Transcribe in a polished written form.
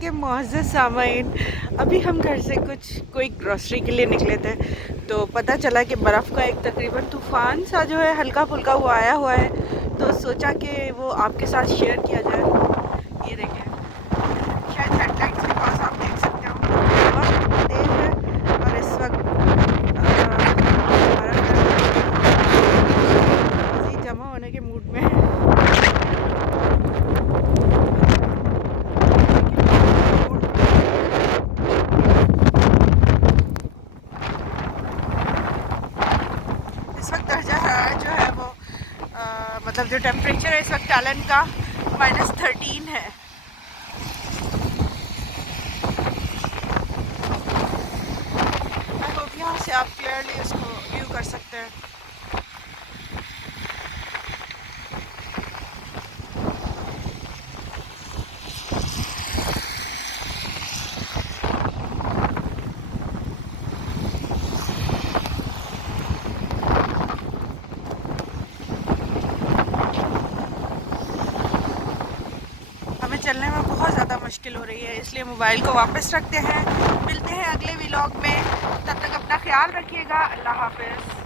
के मुअज़्ज़ज़ सामाईन, अभी हम घर से कोई ग्रॉसरी के लिए निकले थे तो पता चला कि बर्फ़ का एक तकरीबन तूफ़ान सा जो है हल्का फुल्का वो आया हुआ है, तो सोचा कि वो आपके साथ शेयर किया जाए। ये देखें, शायद हेडलाइट्स के पास आप देख सकते हो बहुत तेज़ है और इस वक्त हमारा मज़ीद जमा होने के मूड में है। इस वक्त दर्जा हरारत जो है वो मतलब जो टेम्परेचर है इस वक्त टालन का -13 है। आई होप यहाँ से आप क्लियरली उसको व्यू कर सकते हैं। हमें चलने में बहुत ज़्यादा मुश्किल हो रही है, इसलिए मोबाइल को वापस रखते हैं। मिलते हैं अगले व्लॉग में, तब तक अपना ख्याल रखिएगा। अल्लाह हाफ़िज़।